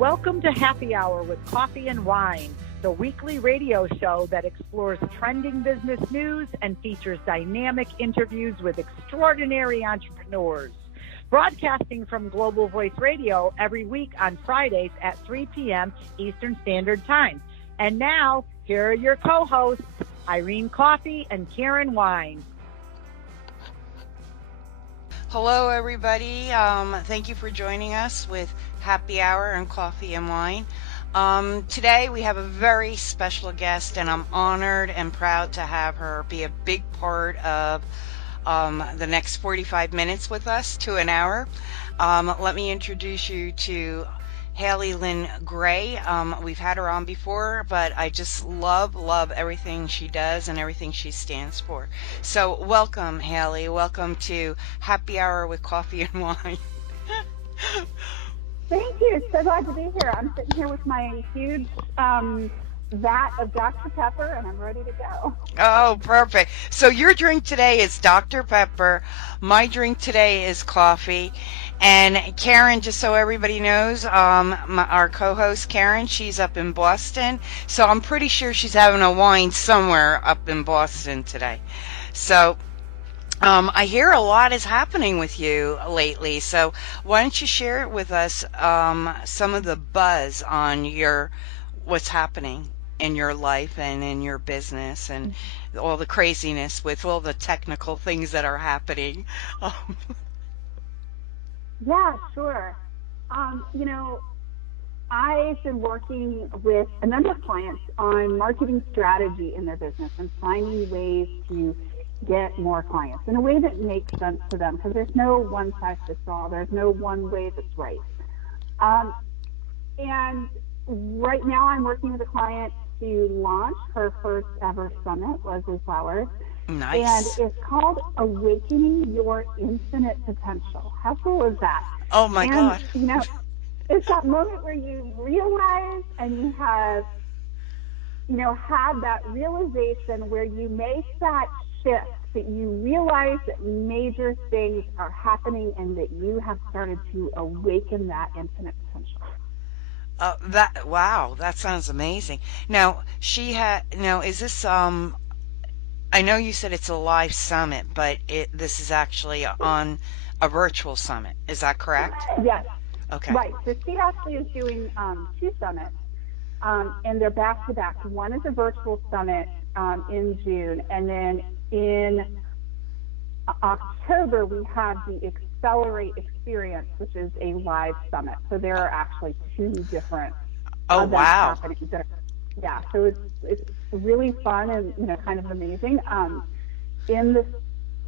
Welcome to Happy Hour with Coffee and Wine, the weekly radio show that explores trending business news and features dynamic interviews with extraordinary entrepreneurs. Broadcasting from Global Voice Radio every week on Fridays at 3 p.m. Eastern Standard Time. And now, here are your co-hosts, Irene Coffee and Karen Wine. Hello, everybody. Thank you for joining us with Happy Hour and Coffee and Wine. Today we have a very special guest, and I'm honored and proud to have her be a big part of the next 45 minutes with us to an hour. Let me introduce you to Halelynn Gray. We've had her on before, but I just love everything she does and everything she stands for. So welcome, Haley. Welcome to Happy Hour with Coffee and Wine. Thank you. So glad to be here. I'm sitting here with my huge vat of Dr. Pepper, and I'm ready to go. Oh, perfect. So your drink today is Dr. Pepper. My drink today is coffee. And Karen, just so everybody knows, our co-host Karen, she's up in Boston. So I'm pretty sure she's having a wine somewhere up in Boston today. So I hear a lot is happening with you lately. So why don't you share it with us, some of the buzz on what's happening in your life and in your business and all the craziness with all the technical things that are happening. Yeah, sure. I've been working with a number of clients on marketing strategy in their business and finding ways to get more clients in a way that makes sense to them, because there's no one size fits all. There's no one way that's right. And right now I'm working with a client to launch her first ever summit, Leslie Flowers. Nice. And it's called Awakening Your Infinite Potential. How cool is that? Oh my God. It's that moment where you realize and you have, had that realization where you make that shift, that you realize that major things are happening and that you have started to awaken that infinite potential. Wow, that sounds amazing. Now, is this, I know you said it's a live summit, but this is actually on a virtual summit. Is that correct? Yes. Okay. Right. So she actually is doing two summits, and they're back to back. One is a virtual summit in June, and then in October we have the Accelerate Experience, which is a live summit. So there are actually two different events happening. Yeah, so it's really fun and kind of amazing. In the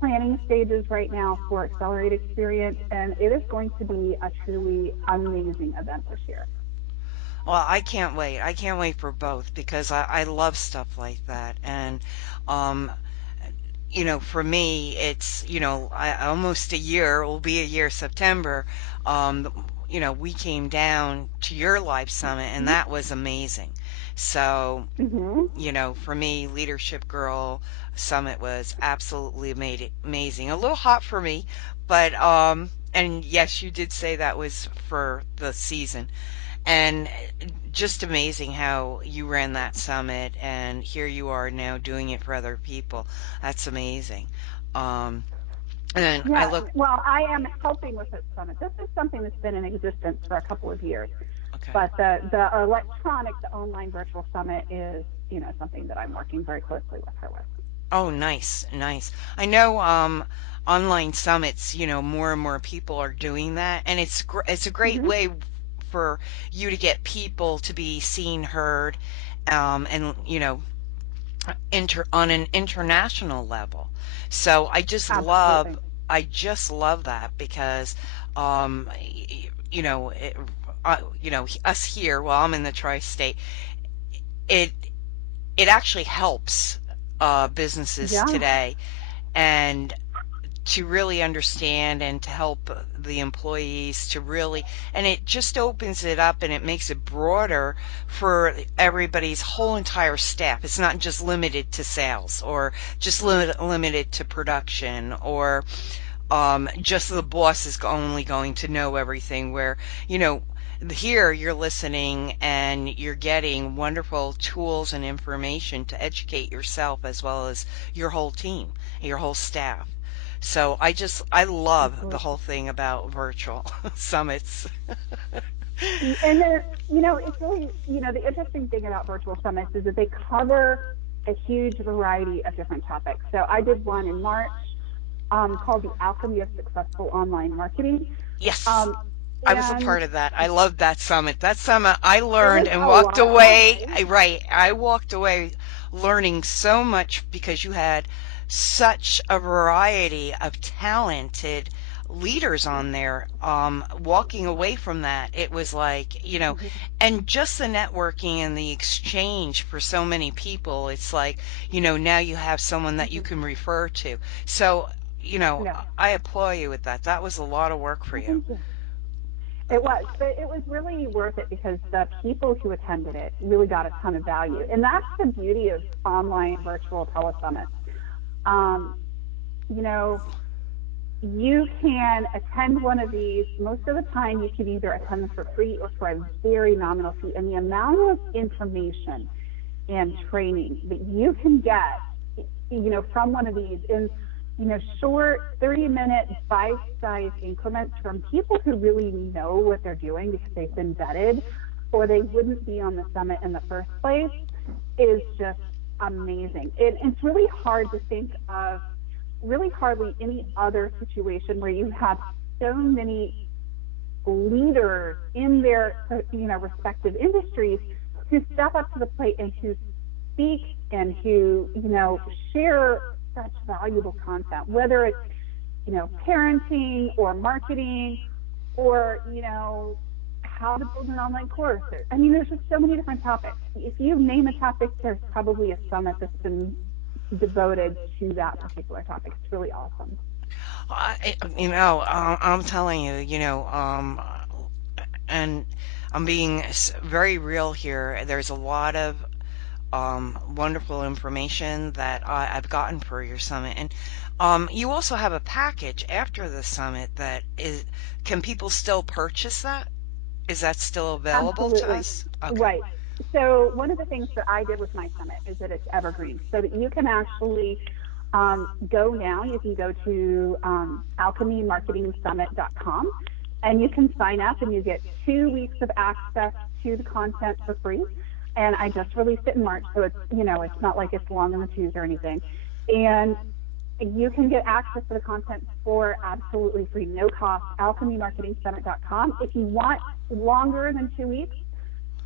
planning stages right now for Accelerate Experience, and it is going to be a truly amazing event this year. Well, I can't wait. I can't wait for both, because I love stuff like that. And for me, it's almost a year. It will be a year September. We came down to your live summit, and that was amazing. So, for me, Leadership Girl Summit was absolutely amazing. A little hot for me, but, and yes, you did say that was for the season. And just amazing how you ran that summit, and here you are now doing it for other people. That's amazing. And I am helping with this summit. This is something that's been in existence for a couple of years. Okay. But the online virtual summit is, something that I'm working very closely with her with. Oh, nice. I know online summits, more and more people are doing that, and it's a great way for you to get people to be seen, heard, and on an international level. So I just love that, because us here, well, I'm in the tri-state, it actually helps businesses today, and to really understand and to help the employees to really, and it just opens it up and it makes it broader for everybody's whole entire staff. It's not just limited to sales or just limited to production, or just the boss is only going to know everything, where, here you're listening and you're getting wonderful tools and information to educate yourself as well as your whole team, your whole staff. So I love the whole thing about virtual summits. And they're, it's really, the interesting thing about virtual summits is that they cover a huge variety of different topics. So I did one in March called The Alchemy of Successful Online Marketing. Yes. I was a part of that. I loved that summit. That summit I learned and walked fun, away. right? I walked away learning so much because you had such a variety of talented leaders on there. Walking away from that, it was like, and just the networking and the exchange for so many people. It's like, now you have someone that you can refer to. So, I applaud you with that. That was a lot of work for you. Thank you. It was, but it was really worth it because the people who attended it really got a ton of value. And that's the beauty of online virtual telesummits. You can attend one of these. Most of the time, you can either attend them for free or for a very nominal fee. And the amount of information and training that you can get, from one of these in short 30-minute bite-sized increments from people who really know what they're doing because they've been vetted or they wouldn't be on the summit in the first place is just amazing. It's really hard to think of hardly any other situation where you have so many leaders in their respective industries who step up to the plate and who speak and who share such valuable content, whether it's parenting or marketing or how to build an online course. There's just so many different topics. If you name a topic, there's probably a summit that's been devoted to that particular topic. It's really awesome. I'm telling you, and I'm being very real here. There's a lot of wonderful information that I've gotten for your summit. And you also have a package after the summit that is, can people still purchase that? Is that still available to us? Okay. Right. So one of the things that I did with my summit is that it's evergreen, so that you can actually go now. You can go to alchemymarketingsummit.com and you can sign up and you get 2 weeks of access to the content for free. And I just released it in March, so it's it's not like it's long in the tooth or anything. And you can get access to the content for absolutely free, no cost. Alchemymarketingsummit.com. If you want longer than 2 weeks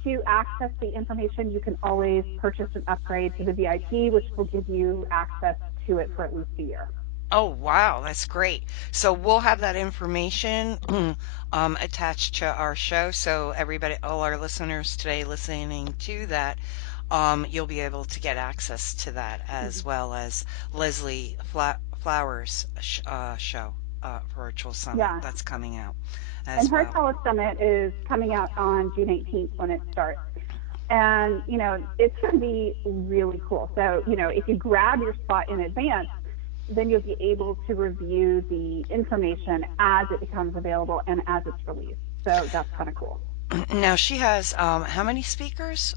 to access the information, you can always purchase an upgrade to the VIP, which will give you access to it for at least a year. Oh, wow, that's great. So we'll have that information attached to our show. So everybody, all our listeners today listening to that, you'll be able to get access to that as well as Leslie Flowers' show, Virtual Summit that's coming out as well. And her telesummit is coming out on June 18th when it starts. And, it's going to be really cool. So, if you grab your spot in advance, then you'll be able to review the information as it becomes available and as it's released. So that's kind of cool. Now, she has how many speakers?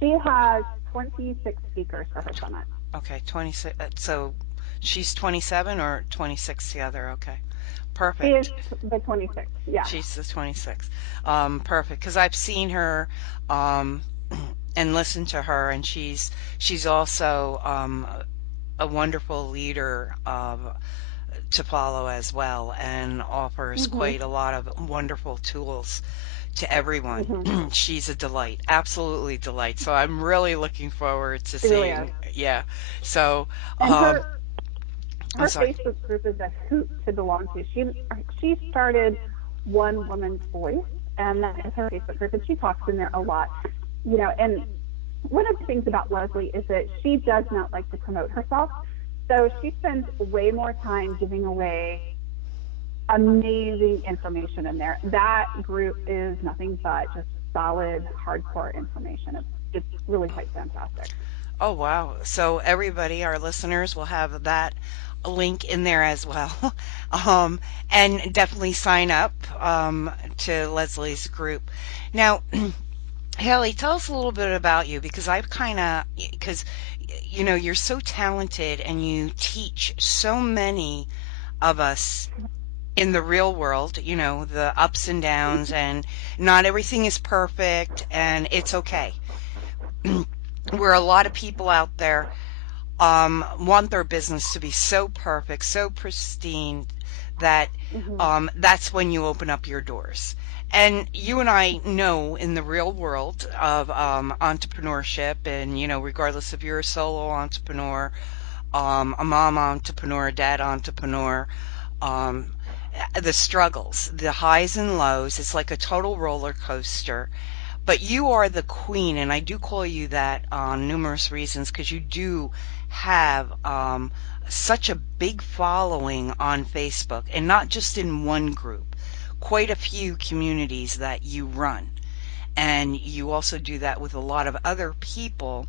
She has 26 speakers for her summit. Okay, 26. So she's 27 or 26 the other? Okay, perfect. She is the 26, yeah. She's the 26. Perfect, because I've seen her and listened to her, and she's also a wonderful leader to follow as well, and offers quite a lot of wonderful tools to everyone. She's a delight, absolutely delight. So I'm really looking forward to seeing. Yeah. So and her Facebook group is a hoot to belong to. She started One Woman's Voice, and that is her Facebook group, and she talks in there a lot. And one of the things about Leslie is that she does not like to promote herself. So she spends way more time giving away amazing information in there. That group is nothing but just solid, hardcore information. It's really quite fantastic. Oh, wow. So everybody, our listeners, will have that link in there as well. Um, and definitely sign up to Leslie's group. Now, Haley, tell us a little bit about you because I've kind of, because, you're so talented and you teach so many of us in the real world, the ups and downs, and not everything is perfect, and it's okay. Where a lot of people out there want their business to be so perfect, so pristine that Hmm. that's when you open up your doors. And you and I know in the real world of entrepreneurship, and regardless if you're a solo entrepreneur, a mom entrepreneur, a dad entrepreneur, um, the struggles, the highs and lows, it's like a total roller coaster. But you are the queen, and I do call you that on numerous reasons because you do have such a big following on Facebook, and not just in one group, quite a few communities that you run. And you also do that with a lot of other people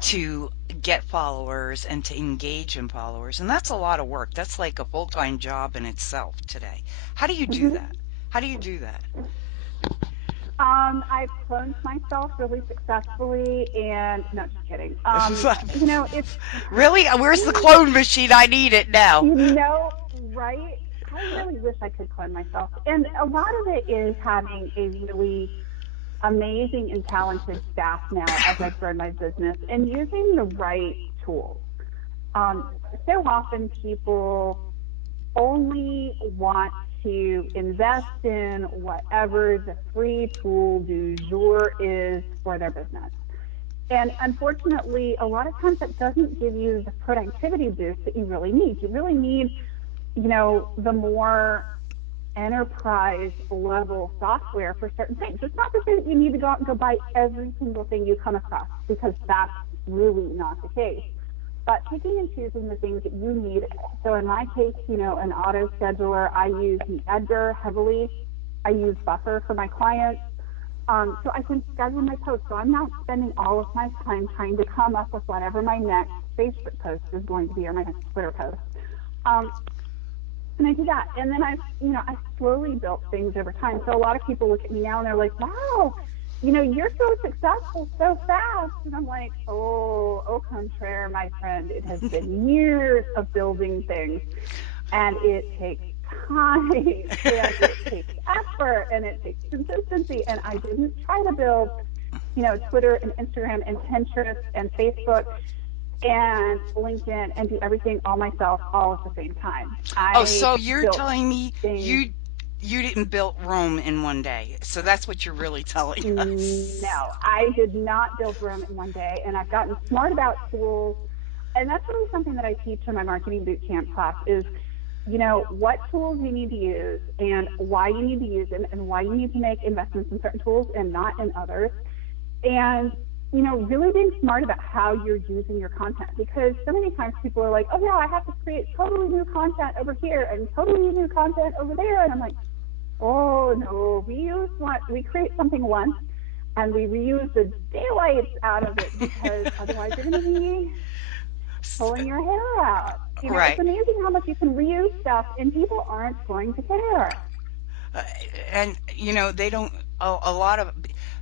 to get followers and to engage in followers. And that's a lot of work. That's like a full-time job in itself today. How do you do Hmm. that? How do you do that? I've cloned myself really successfully, and no, just kidding. It's Really? Where's the clone machine? I need it now. you know, right? I really wish I could clone myself, and a lot of it is having a really amazing and talented staff now as I've grown my business and using the right tools. Um, so often people only want to invest in whatever the free tool du jour is for their business. And unfortunately, a lot of times that doesn't give you the productivity boost that you really need. You really need, the more enterprise level software for certain things. It's not to say that you need to go out and go buy every single thing you come across, because that's really not the case. But picking and choosing the things that you need. So in my case, an auto scheduler, I use Edgar heavily. I use Buffer for my clients. So I can schedule my posts. So I'm not spending all of my time trying to come up with whatever my next Facebook post is going to be, or my next Twitter post. And I do that. And then I slowly built things over time. So a lot of people look at me now and they're like, wow, you're so successful so fast. And I'm like, oh, au contraire, my friend. It has been years of building things, and it takes time, and it takes effort, and it takes consistency. And I didn't try to build, Twitter and Instagram and Pinterest and Facebook and LinkedIn and do everything all myself all at the same time. Oh, I so you're built telling me things. you didn't build Rome in one day. So that's what you're really telling us. No, I did not build Rome in one day, and I've gotten smart about tools. And that's really something that I teach in my marketing bootcamp class is, what tools you need to use and why you need to use them and why you need to make investments in certain tools and not in others. And, really being smart about how you're using your content, because so many times people are like, oh yeah, I have to create totally new content over here and totally new content over there. And I'm like, oh no, we create something once and we reuse the daylights out of it, because otherwise you're going to be pulling your hair out. It's Right. amazing how much you can reuse stuff and people aren't going to care. Uh, and they don't a lot of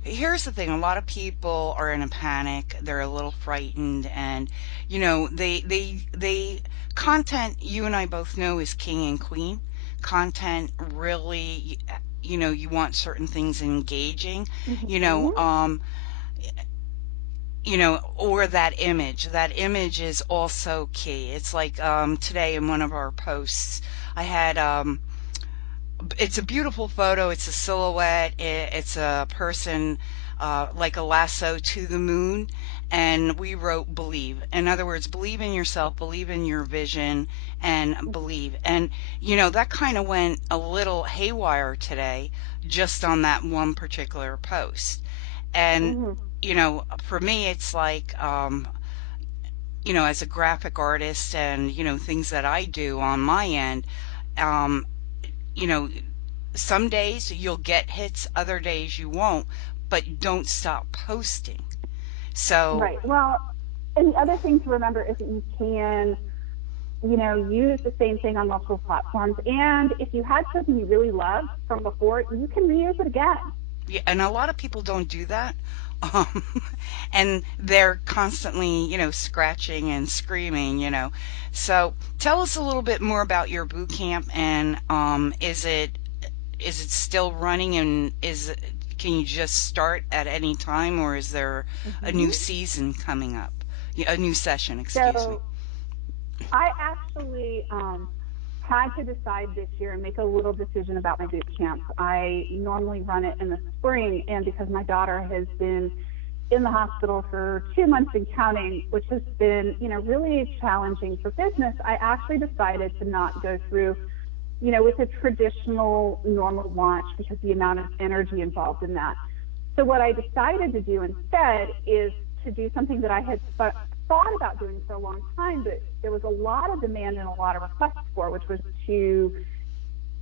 here's the thing, a lot of people are in a panic, they're a little frightened, and they content, you and I both know, is king and queen. Content really, you want certain things engaging, you Mm-hmm. know um or that image is also key. It's like today in one of our posts I had it's a beautiful photo. It's a silhouette. It's a person like a lasso to the moon. And we wrote believe. In other words, believe in yourself, believe in your vision, and believe. And, that kind of went a little haywire today just on that one particular post. And, Mm-hmm. for me, it's like, as a graphic artist and, things that I do on my end, um, you know, some days you'll get hits, other days you won't, but don't stop posting. So right. Well, and the other thing to remember is that you can, use the same thing on multiple platforms. And if you had something you really loved from before, you can reuse it again. yeah, and a lot of people don't do that. Um, and they're constantly, scratching and screaming, So tell us a little bit more about your boot camp, and is it still running, and can you just start at any time, or is there a Mm-hmm. new season coming up? A new session, excuse me. So I actually had to decide this year and make a little decision about my boot camp. I normally run it in the spring, and because my daughter has been in the hospital for 2 months and counting, which has been, really challenging for business, I actually decided to not go through, with a traditional normal launch because the amount of energy involved in that. So what I decided to do instead is to do something that I had thought about doing for a long time, but there was a lot of demand and a lot of requests for, which was to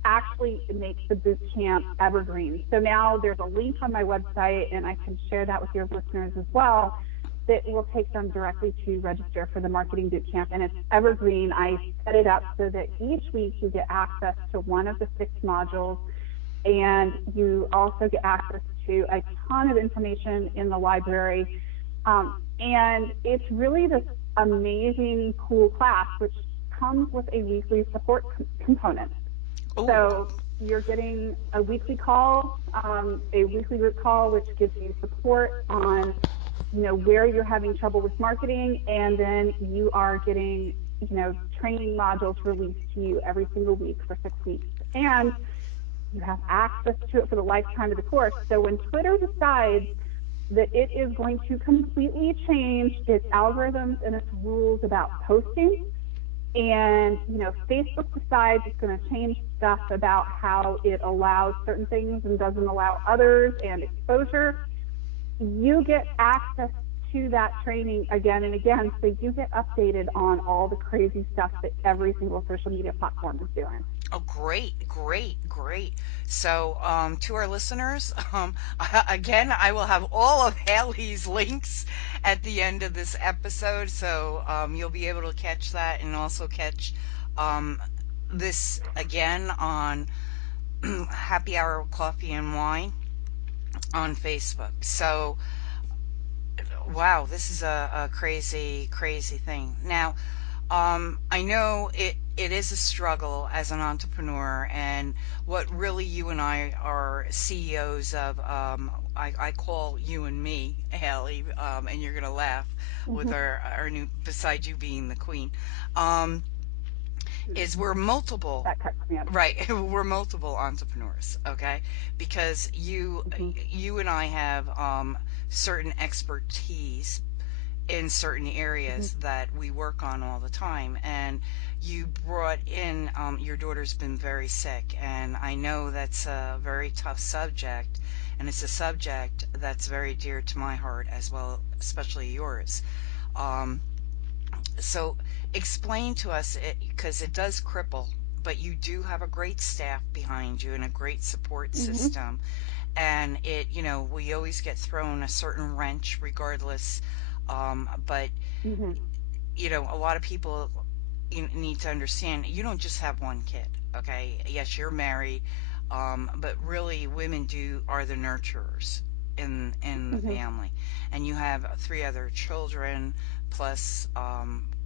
actually make the boot camp evergreen. So now there's a link on my website, and I can share that with your listeners as well, that will take them directly to register for the marketing boot camp. And it's evergreen. I set it up so that each week you get access to one of the 6 modules, and you also get access to a ton of information in the library. And it's really this amazing, cool class, which comes with a weekly support component. Oh, So you're getting a weekly call, a weekly group call, which gives you support on, where you're having trouble with marketing, and then you are getting, training modules released to you every single week for 6 weeks. And you have access to it for the lifetime of the course. So when Twitter decides that it is going to completely change its algorithms and its rules about posting, and Facebook decides it's going to change stuff about how it allows certain things and doesn't allow others, and exposure, you get access to that training again and again, so you get updated on all the crazy stuff that every single social media platform is doing. oh, great, great, great. So, to our listeners, again, I will have all of Haley's links at the end of this episode, so you'll be able to catch that, and also catch um, this again on Happy Hour Coffee and Wine on Facebook. So, wow, this is a crazy, crazy thing. Now, I know it is a struggle as an entrepreneur, and what really you and I are CEOs of, I call you and me, Haley, and you're going to laugh with Mm-hmm. our new, besides you being the queen, um, is we're multiple. That cuts me up. Right, we're multiple entrepreneurs, okay? Because Mm-hmm. you and I have certain expertise in certain Mm-hmm. areas that we work on all the time. And you brought in, your daughter's been very sick, and I know that's a very tough subject, and it's a subject that's very dear to my heart as well, especially yours. Um, so explain to us, because it does cripple, but you do have a great staff behind you and a great support Mm-hmm. system. And we always get thrown a certain wrench regardless. But Mm-hmm. a lot of people need to understand you don't just have one kid, okay? Yes, you're married, but really women are the nurturers in the Mm-hmm. family, and you have 3 other children plus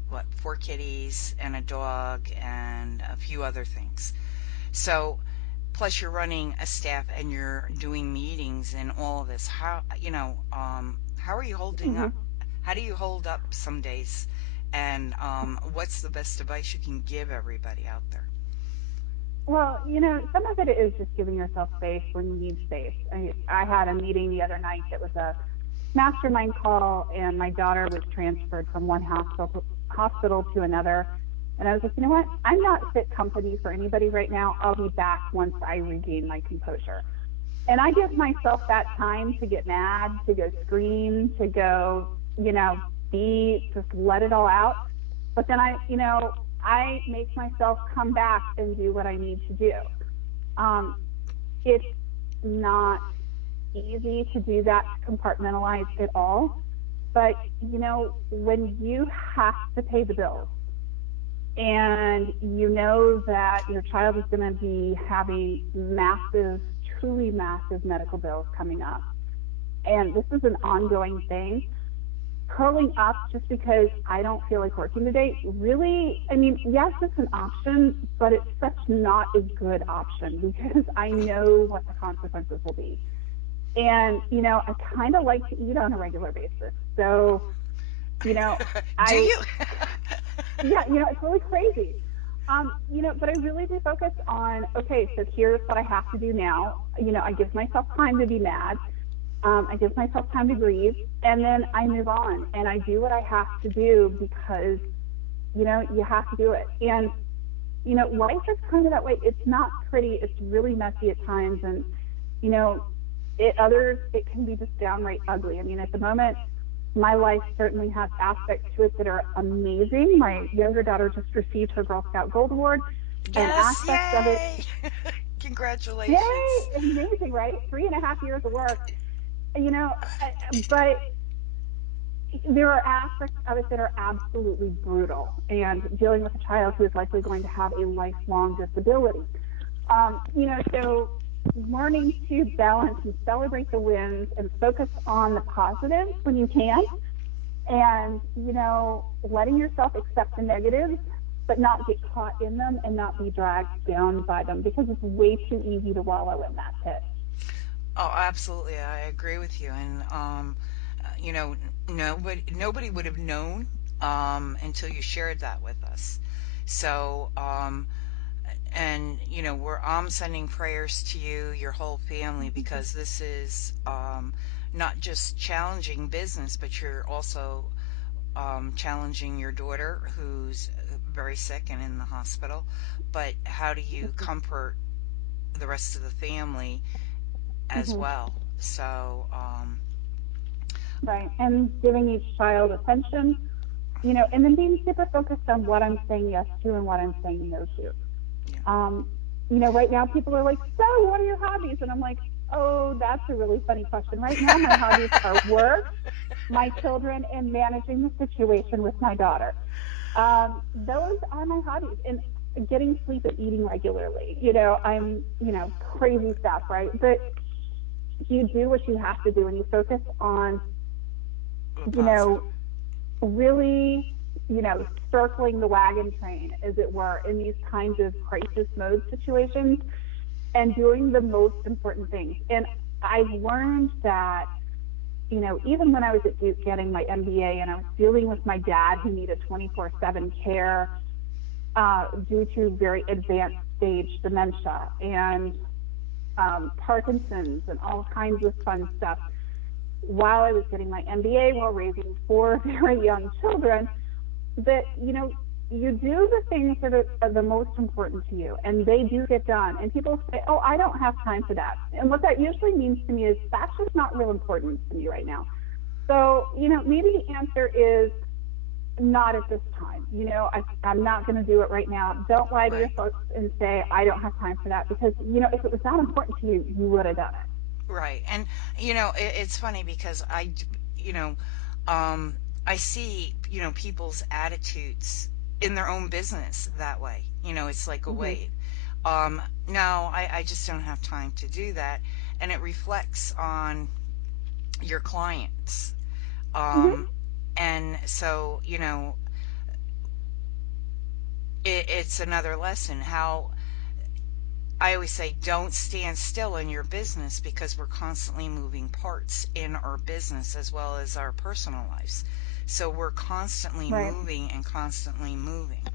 what, 4 kitties and a dog and a few other things. So plus you're running a staff and you're doing meetings and all of this. How are you holding Mm-hmm. up? How do you hold up some days? And what's the best advice you can give everybody out there? Well, some of it is just giving yourself space when you need space. I had a meeting the other night that was a mastermind call, and my daughter was transferred from one hospital to another. And I was like, you know what? I'm not fit company for anybody right now. I'll be back once I regain my composure. And I give myself that time to get mad, to go scream, to go, just let it all out. But then I make myself come back and do what I need to do. It's not easy to do that, to compartmentalize it all. But, when you have to pay the bills and you know that your child is going to be having massive, truly massive medical bills coming up, and this is an ongoing thing, curling up just because I don't feel like working today, really, yes, it's an option, but it's such not a good option because I know what the consequences will be. And, I kind of like to eat on a regular basis. So, Do you? Yeah, it's really crazy. But I really do focus on, okay, so here's what I have to do now. I give myself time to be mad. I give myself time to grieve, and then I move on and I do what I have to do because, you have to do it. And, life is kind of that way. It's not pretty. It's really messy at times. And, it can be just downright ugly. At the moment, my life certainly has aspects to it that are amazing. My younger daughter just received her Girl Scout Gold Award. Yes, and aspects yay! of it. Congratulations. Yay! Amazing, right? 3.5 years of work. But there are aspects of it that are absolutely brutal, and dealing with a child who is likely going to have a lifelong disability. So learning to balance and celebrate the wins and focus on the positives when you can, and, letting yourself accept the negatives, but not get caught in them and not be dragged down by them, because it's way too easy to wallow in that pit. Oh, absolutely. I agree with you. And, nobody would have known until you shared that with us. So, and, I'm sending prayers to you, your whole family, because this is not just challenging business, but you're also challenging your daughter who's very sick and in the hospital. But how do you comfort the rest of the family as well? So, right, and giving each child attention, and then being super focused on what I'm saying yes to and what I'm saying no to. Right now people are like, so what are your hobbies? And I'm like, oh, that's a really funny question. Right now my hobbies are work, my children, and managing the situation with my daughter. Those are my hobbies, and getting sleep and eating regularly. I'm, crazy stuff, right? But you do what you have to do, and you focus on, really, circling the wagon train, as it were, in these kinds of crisis mode situations, and doing the most important things. And I've learned that, even when I was at Duke getting my MBA and I was dealing with my dad who needed 24/7 care due to very advanced stage dementia and Parkinson's and all kinds of fun stuff, while I was getting my MBA, while raising 4 very young children, that, you do the things that are the most important to you, and they do get done. And people say, oh, I don't have time for that. And what that usually means to me is that's just not real important to me right now. So, maybe the answer is not at this time. I'm not going to do it right now. Don't lie to your folks and say, I don't have time for that, because, if it was that important to you, you would have done it. Right. And, it's funny because I see, people's attitudes in their own business that way. It's like a wave. Now, I just don't have time to do that. And it reflects on your clients. And so, it's another lesson how I always say don't stand still in your business, because we're constantly moving parts in our business as well as our personal lives. So we're constantly moving and constantly moving.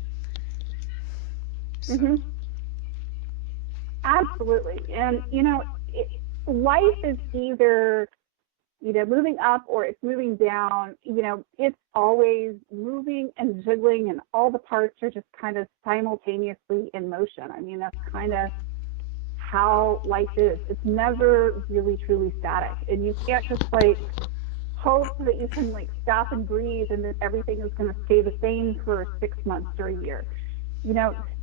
So. Absolutely. And, life is either, moving up or it's moving down. It's always moving and jiggling, and all the parts are just kind of simultaneously in motion. That's kind of how life is. It's never really truly static, and you can't just hope that you can stop and breathe and that everything is going to stay the same for 6 months or a year.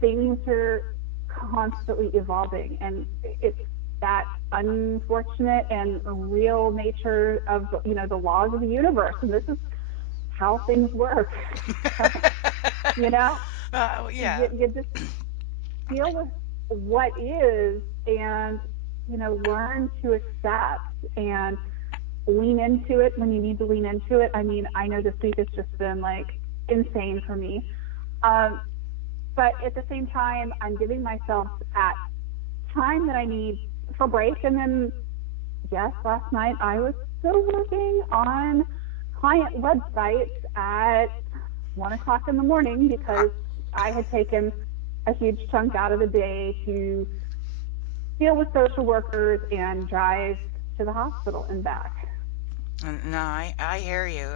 Things are constantly evolving, and it's that unfortunate and real nature of the laws of the universe. And this is how things work. You know, Yeah. you just deal with what is, and learn to accept and lean into it when you need to lean into it. I mean, I know this week has just been like insane for me, but at the same time, I'm giving myself at time that I need for break. And then, yes, last night I was still working on client websites at 1:00 in the morning because I had taken a huge chunk out of the day to deal with social workers and drive to the hospital and back. No, I hear you.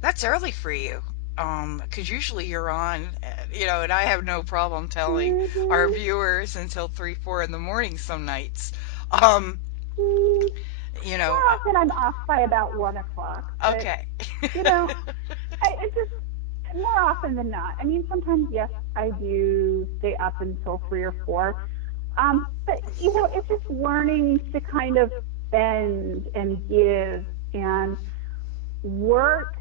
That's early for you. 'Cause usually you're on, and I have no problem telling our viewers until 3, 4 in the morning some nights. Um, More often I'm off by about 1:00, but okay. it's just more often than not. I mean, sometimes yes, I do stay up until 3 or 4. But it's just learning to kind of bend and give and work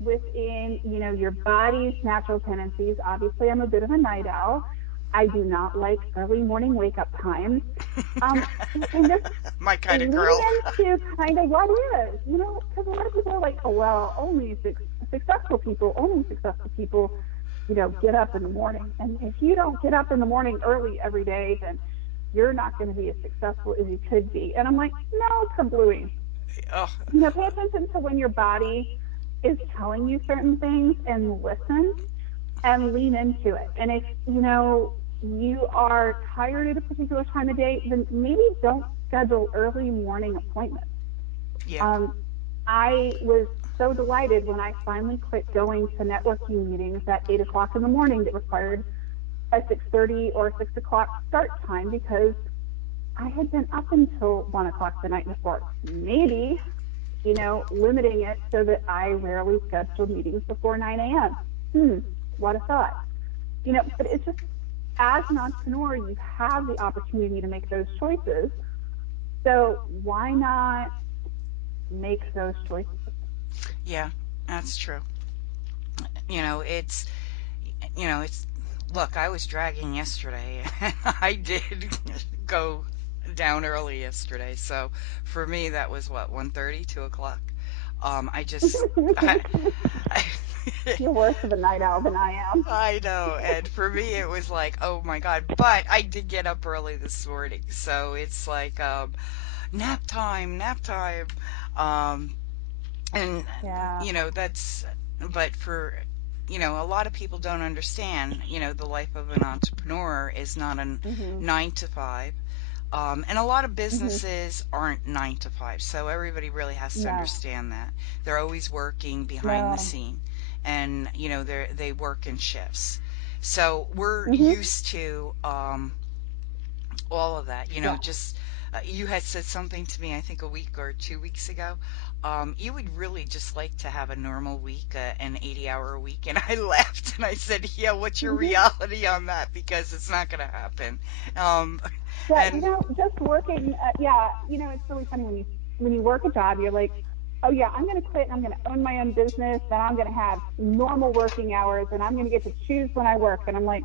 within, your body's natural tendencies. Obviously, I'm a bit of a night owl. I do not like early morning wake up times. And just My kind of lean girl. into kind of what is, because a lot of people are like, oh, well, only successful people, get up in the morning. And if you don't get up in the morning early every day, then you're not going to be as successful as you could be. And I'm like, no, kablooey. Oh. Pay attention to when your body is telling you certain things and listen and lean into it. And if, you are tired at a particular time of day, then maybe don't schedule early morning appointments. Yeah. I was so delighted when I finally quit going to networking meetings at 8:00 in the morning that required a 6:30 or 6:00 start time, because I had been up until 1:00 the night before. Maybe, limiting it so that I rarely scheduled meetings before 9 a.m. What a thought. But it's just, as an entrepreneur, you have the opportunity to make those choices. So why not make those choices? Yeah, that's true. It's, look, I was dragging yesterday. I did go down early yesterday. So for me, that was what, 1:30, 2:00. I just, I You're worse of a night owl than I am. I know. And for me, it was like, oh my God. But I did get up early this morning. So it's like, nap time, nap time. Um, and, Yeah. that's, but for, a lot of people don't understand, the life of an entrepreneur is not a Mhm. 9 to 5. And a lot of Mhm. businesses aren't 9 to 5. So everybody really has to No. understand that. They're always working behind the No. scene, and, they work in shifts. So we're Mhm. used to, all of that, Yeah. just you had said something to me, I think a week or 2 weeks ago. You would really just like to have a normal week, an 80-hour week. And I laughed and I said, yeah, what's your Mhm. reality on that? Because it's not going to happen. Um, Yeah. and Just working. Yeah. It's really funny when you work a job, you're like, oh yeah, I'm going to quit and I'm going to own my own business and I'm going to have normal working hours and I'm going to get to choose when I work. And I'm like,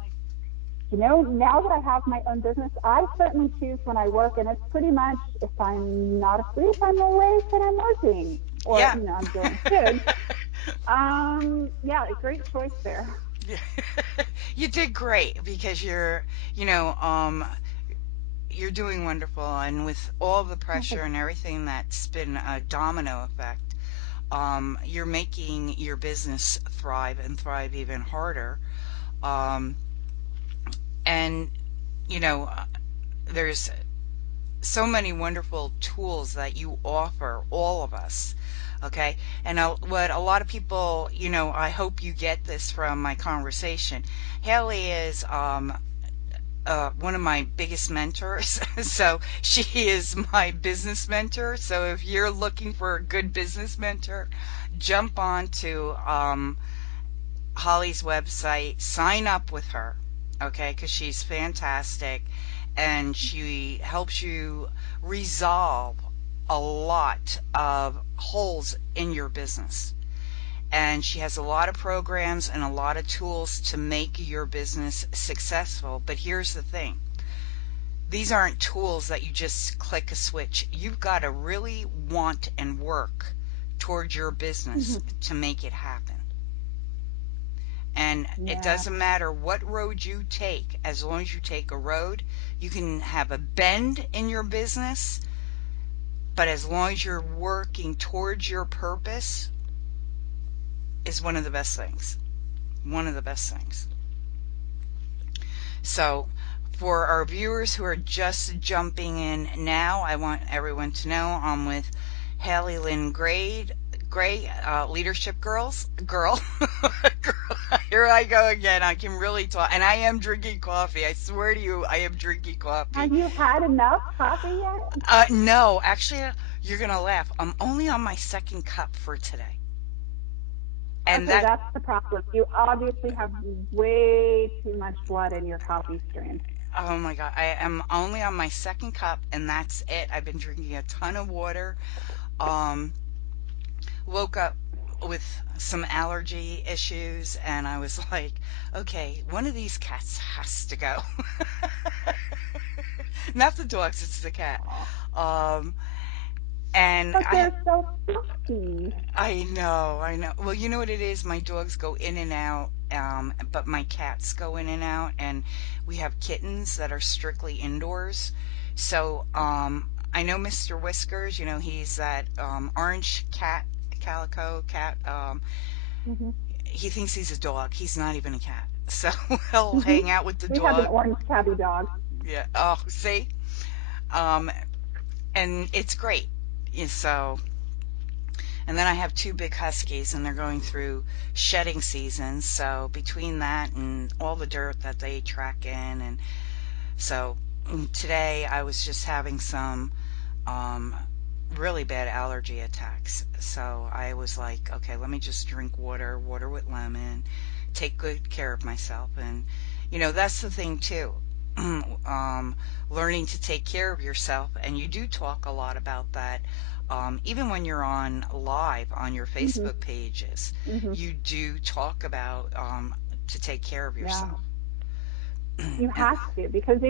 now that I have my own business, I certainly choose when I work, and it's pretty much if I'm not asleep, I'm awake and I'm working, or yeah. I'm dealing with kids. Yeah, a great choice there. You did great because you know, um, you're doing wonderful. And with all the pressure and everything that's been a domino effect, you're making your business thrive and thrive even harder. Um, and, you know, uh, there's so many wonderful tools that you offer all of us. Okay. And what a lot of people, I hope you get this from my conversation. Haley is, one of my biggest mentors. So she is my business mentor. So if you're looking for a good business mentor, jump on to, Holly's website, sign up with her, okay? Because she's fantastic and she helps you resolve a lot of holes in your business. and she has a lot of programs and a lot of tools to make your business successful. But here's the thing. These aren't tools that you just click a switch. You've got to really want and work towards your business to make it happen. And it doesn't matter what road you take, as long as you take a road. You can have a bend in your business, but as long as you're working towards your purpose, is one of the best things. One of the best things. So, for our viewers who are just jumping in now, I want everyone to know I'm with Halelynn Gray, Leadership Girl. Here I go again. I can really talk. And I am drinking coffee. I swear to you, I am drinking coffee. Have you had enough coffee yet? No. Actually, you're going to laugh. I'm only on my second cup for today. And okay, that's the problem. You obviously have way too much blood in your coffee stream. Oh my God. I am only on my second cup, and that's it. I've been drinking a ton of water. Woke up with some allergy issues, and I was like, okay, one of these cats has to go. Not the dogs, it's the cat. And but they're so fluffy. I know. Well, you know what it is? My dogs go in and out, but my cats go in and out, and we have kittens that are strictly indoors. So, I know Mr. Whiskers, he's that orange cat, calico cat. He thinks he's a dog. He's not even a cat. So he'll hang out with the dog. We have an orange tabby dog. Yeah. Oh, see? And it's great. So, and then I have 2 big huskies, and they're going through shedding season. So between that and all the dirt that they track in, and so today I was just having some really bad allergy attacks. So I was like, okay, let me just drink water with lemon, take good care of myself. And that's the thing too. Learning to take care of yourself, and you do talk a lot about that. Even when you're on live on your Facebook pages, you do talk about to take care of yourself. Yeah. You have to, because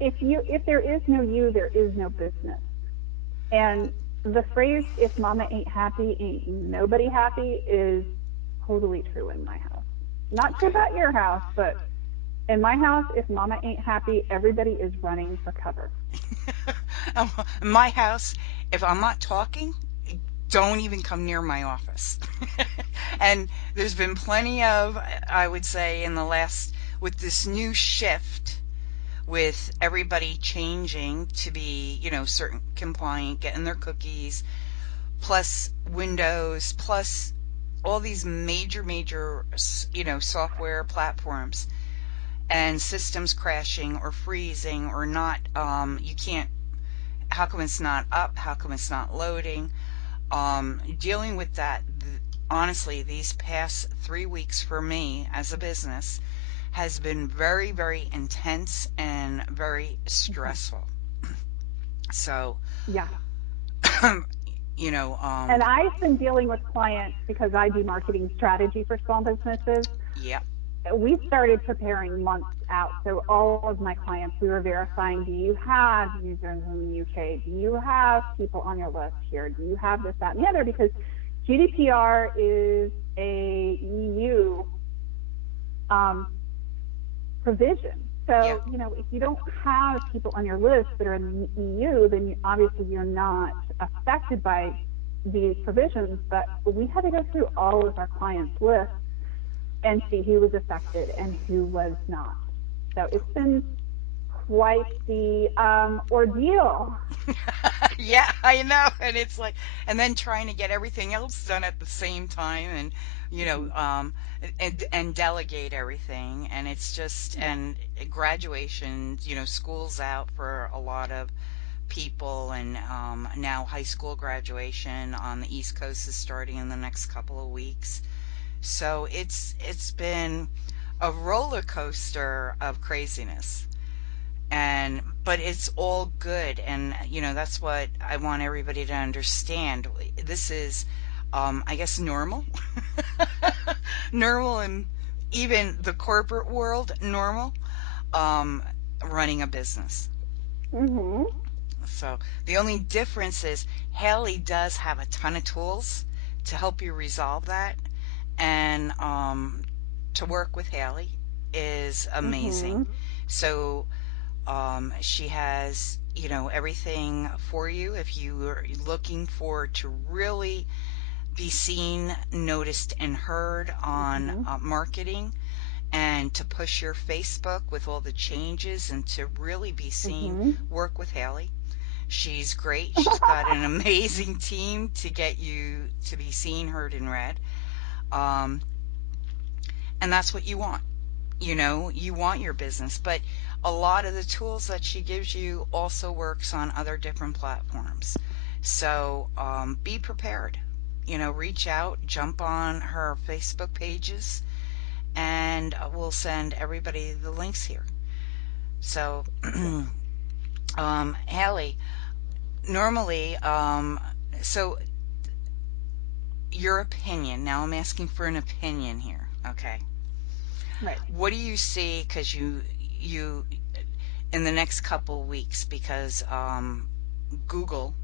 if there is no you, there is no business. And the phrase "if mama ain't happy, ain't nobody happy" is totally true in my house. Not true about your house, but in my house, if mama ain't happy, everybody is running for cover. In my house, if I'm not talking, don't even come near my office. And there's been plenty of, I would say, in the last, with this new shift, with everybody changing to be, certain compliant, getting their cookies, plus Windows, plus all these major, software platforms, and systems crashing or freezing or not, you can't, how come it's not up? How come it's not loading? Dealing with that, honestly, these past 3 weeks for me as a business has been very, very intense and very stressful. So, yeah. And I've been dealing with clients because I do marketing strategy for small businesses. Yep. We started preparing months out. So all of my clients, we were verifying, do you have users in the UK? Do you have people on your list here? Do you have this, that, and the other? Because GDPR is a EU provision. So, if you don't have people on your list that are in the EU, then obviously you're not affected by these provisions. But we had to go through all of our clients' lists and see who was affected and who was not. So it's been quite the ordeal. Yeah, I know. And it's like, and then trying to get everything else done at the same time, and and delegate everything. And it's just, and graduation, school's out for a lot of people, and now high school graduation on the East Coast is starting in the next couple of weeks. So it's been a roller coaster of craziness. But it's all good, and that's what I want everybody to understand. This is I guess, normal. Normal in even the corporate world, normal, um, running a business. Mhm. So the only difference is Haley does have a ton of tools to help you resolve that. And to work with Haley is amazing. Mhm. So she has, everything for you if you are looking for to really be seen, noticed, and heard on Mhm. marketing, and to push your Facebook with all the changes and to really be seen. Mhm. Work with Haley. She's great. She's got an amazing team to get you to be seen, heard, and read. Um, and that's what you want. You want your business, but a lot of the tools that she gives you also works on other different platforms. So be prepared. Reach out, jump on her Facebook pages, and we'll send everybody the links here. So, Haley, normally, so your opinion. Now I'm asking for an opinion here. Okay. Right. What do you see? Because you in the next couple weeks, because Google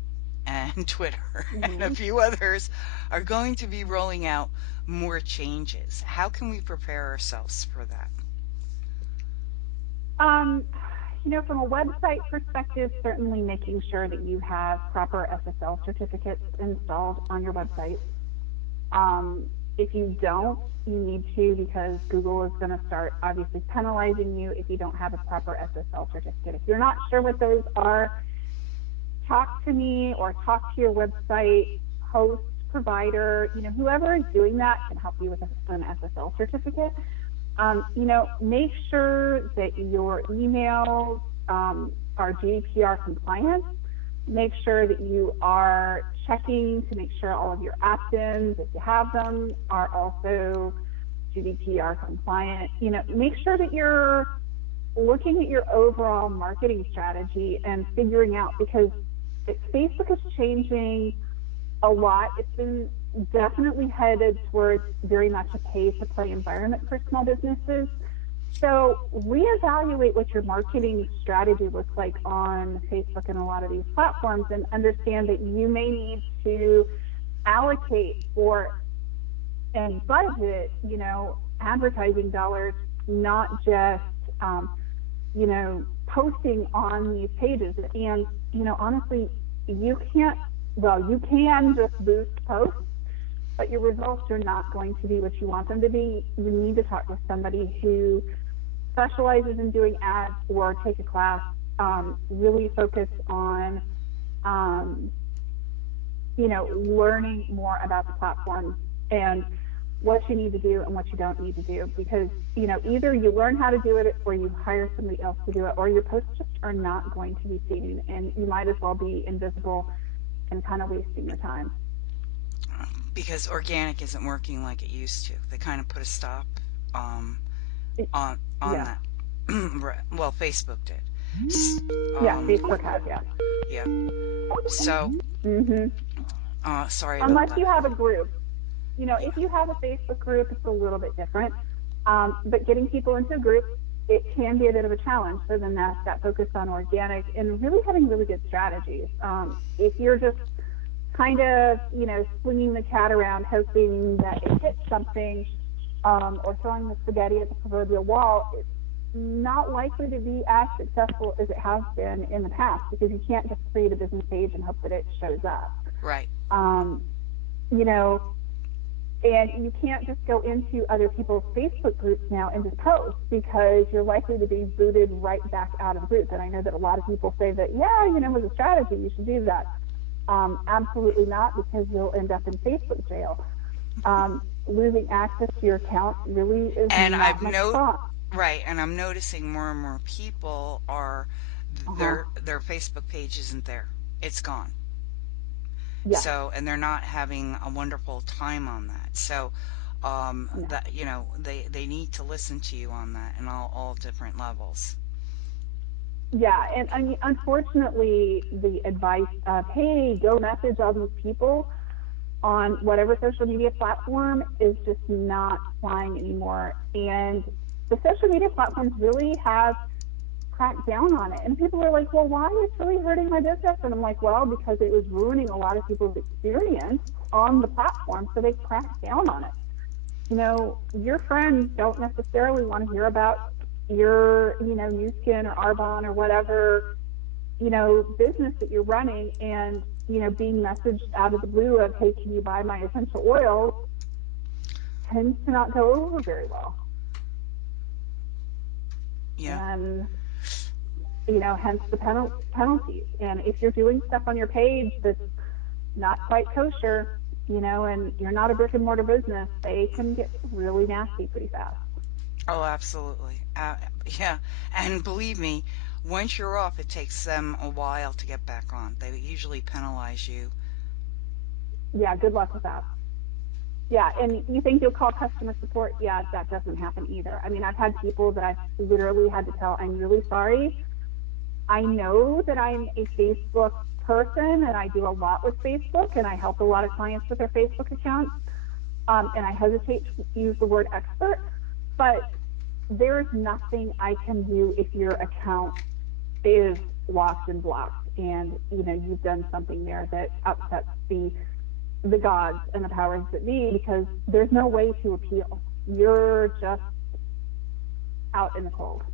and Twitter and a Mhm. few others are going to be rolling out more changes. How can we prepare ourselves for that? Um, from a website perspective, certainly making sure that you have proper SSL certificates installed on your website. If you don't, you need to, because Google is going to start obviously penalizing you if you don't have a proper SSL certificate. If you're not sure what those are, talk to me or talk to your website host, provider, whoever is doing that can help you with an SSL certificate. Make sure that your emails are GDPR compliant. Make sure that you are checking to make sure all of your opt-ins, if you have them, are also GDPR compliant. Make sure that you're looking at your overall marketing strategy and figuring out, because Facebook is changing a lot. It's been definitely headed towards very much a pay-to-play environment for small businesses. So reevaluate what your marketing strategy looks like on Facebook and a lot of these platforms, and understand that you may need to allocate for and budget, advertising dollars, not just, posting on these pages. And, honestly, you can't, you can just boost posts, but your results are not going to be what you want them to be. You need to talk with somebody who specializes in doing ads, or take a class, really focus on, um, learning more about the platform and what you need to do and what you don't need to do. Because, either you learn how to do it or you hire somebody else to do it, or your posts just are not going to be seen, and you might as well be invisible and kind of wasting your time. Because organic isn't working like it used to. They kind of put a stop on Yeah. that. Well, Facebook did. Yeah, Um, Facebook has, yeah. yeah. So, Mhm. sorry about Unless that. you have a group. If you have a Facebook group, it's a little bit different. But getting people into a group, it can be a bit of a challenge. So then that's that focus on organic and really having really good strategies. If you're just kind of, swinging the cat around, hoping that it hits something, or throwing the spaghetti at the proverbial wall, it's not likely to be as successful as it has been in the past, because you can't just create a business page and hope that it shows up. Right. Um, you know, and you can't just go into other people's Facebook groups now and just post, because you're likely to be booted right back out of the group. And I know that a lot of people say that, as a strategy, you should do that. Absolutely not, because you'll end up in Facebook jail. Losing access to your account really is And not much fun. right, and I'm noticing more and more people are Uh-huh. their Facebook page isn't there. It's gone. Yes. So, and they're not having a wonderful time on that. So, No. that they need to listen to you on that in all different levels. Yeah, and I mean, unfortunately, the advice of, hey, go message all these people, on whatever social media platform is just not flying anymore. And the social media platforms really have cracked down on it. And people are like, well, why? It's really hurting my business. And I'm like, well, because it was ruining a lot of people's experience on the platform, so they cracked down on it. You know, your friends don't necessarily want to hear about your, you know, Nu Skin or Arbonne or whatever, you know, business that you're running, and, you know, being messaged out of the blue of, hey, can you buy my essential oils, tends to not go over very well. Yeah. And, you know, hence the penalties. And if you're doing stuff on your page that's not quite kosher, you know, and you're not a brick and mortar business, they can get really nasty pretty fast. Oh, absolutely. Yeah. And believe me, once you're off, it takes them a while to get back on. They usually penalize you. Yeah, good luck with that. Yeah, and you think you'll call customer support? Yeah, that doesn't happen either. I mean, I've had people that I've literally had to tell, I'm really sorry. I know that I'm a Facebook person and I do a lot with Facebook and I help a lot of clients with their Facebook accounts. And I hesitate to use the word expert, but there's nothing I can do if your account is locked and blocked and, you know, you've done something there that upsets the gods and the powers that be, because there's no way to appeal. You're just out in the cold.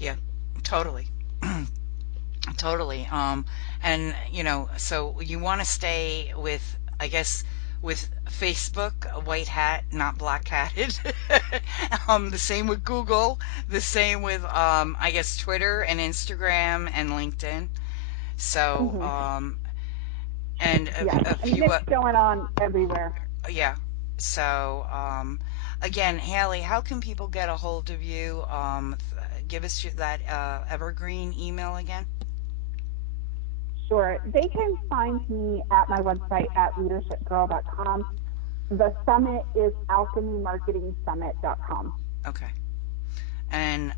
Yeah, totally. Totally. And you know, so you want to stay with, I guess, with Facebook, a white hat, not black hatted. The same with Google, the same with, I guess, Twitter and Instagram and LinkedIn. So, and Yes, a I mean, few, it's going on everywhere. yeah. So, again, Haley, how can people get a hold of you? Give us that evergreen email again. Sure. They can find me at my website at leadershipgirl.com. The summit is alchemymarketingsummit.com. Okay. And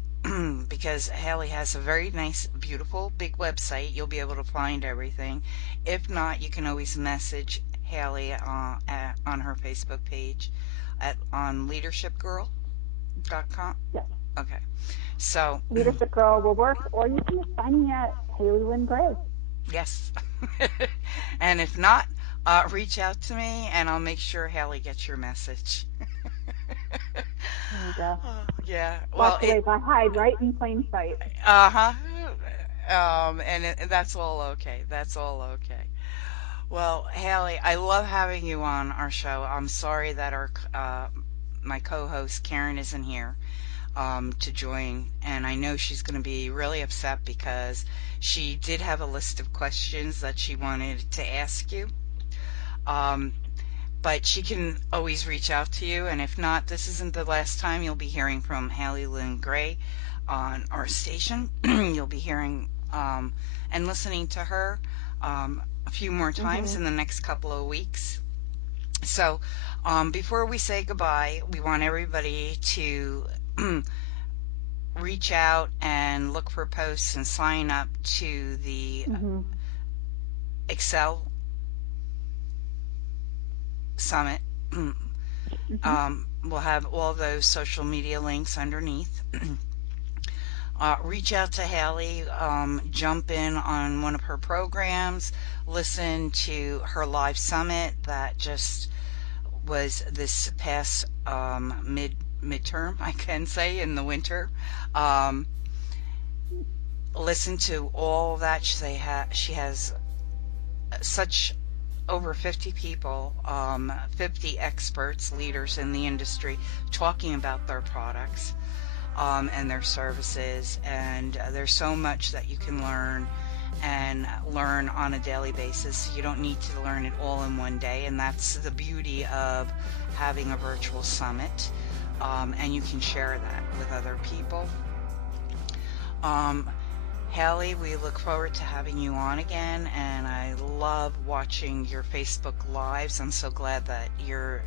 because Haley has a very nice, beautiful, big website, you'll be able to find everything. If not, you can always message Haley on her Facebook page on leadershipgirl.com. Yes. Okay. So, Leadership Girl will work, or you can just find me at Halelynn Gray. yes. And if not, reach out to me and I'll make sure Haley gets your message. There you go. Yeah. Watch Well, the ways I hide right in plain sight. uh-huh. And that's all okay. That's all okay. Well, Haley, I love having you on our show. I'm sorry that my co-host Karen isn't here to join, and I know she's going to be really upset because she did have a list of questions that she wanted to ask you. But she can always reach out to you, and if not, this isn't the last time you'll be hearing from Halelynn Gray on our station. You'll be hearing and listening to her a few more times in the next couple of weeks. So before we say goodbye, we want everybody to reach out and look for posts and sign up to the Excel Summit. We'll have all those social media links underneath. Reach out to Haley, jump in on one of her programs, listen to her live summit that just was this past midterm, I can say, in the winter. Listen to all that she has such over 50 people, 50 experts, leaders in the industry talking about their products and their services, and there's so much that you can learn on a daily basis. You don't need to learn it all in one day, and that's the beauty of having a virtual summit, and you can share that with other people. Haley, we look forward to having you on again, and I love watching your Facebook Lives. I'm so glad that you've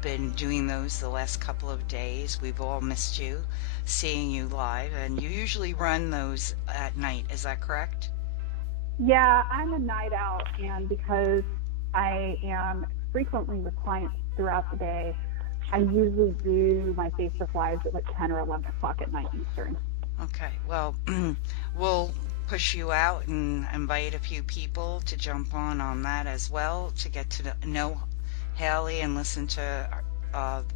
been doing those the last couple of days. We've all missed you, seeing you live, and you usually run those at night. Is that correct? Yeah, I'm a night owl, and because I am frequently with clients throughout the day. I usually do my Facebook Lives at like 10 or 11 o'clock at night Eastern. Okay, well, we'll push you out and invite a few people to jump on that as well to get to know Haley and listen to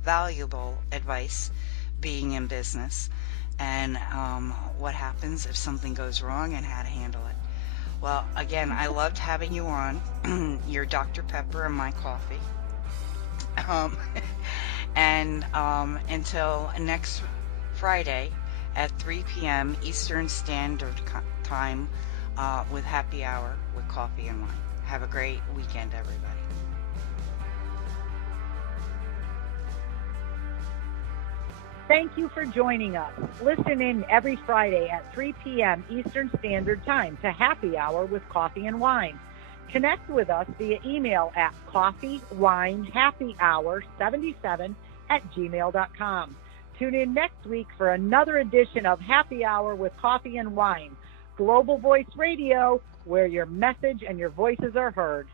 valuable advice being in business and what happens if something goes wrong and how to handle it. Well, again, I loved having you on. You're Dr. Pepper and my coffee. And until next Friday at 3 p.m. Eastern Standard Time with Happy Hour with Coffee and Wine. Have a great weekend, everybody. Thank you for joining us. Listen in every Friday at 3 p.m. Eastern Standard Time to Happy Hour with Coffee and Wine. Connect with us via email at coffeewinehappyhour77@gmail.com. Tune in next week for another edition of Happy Hour with Coffee and Wine, Global Voice Radio, where your message and your voices are heard.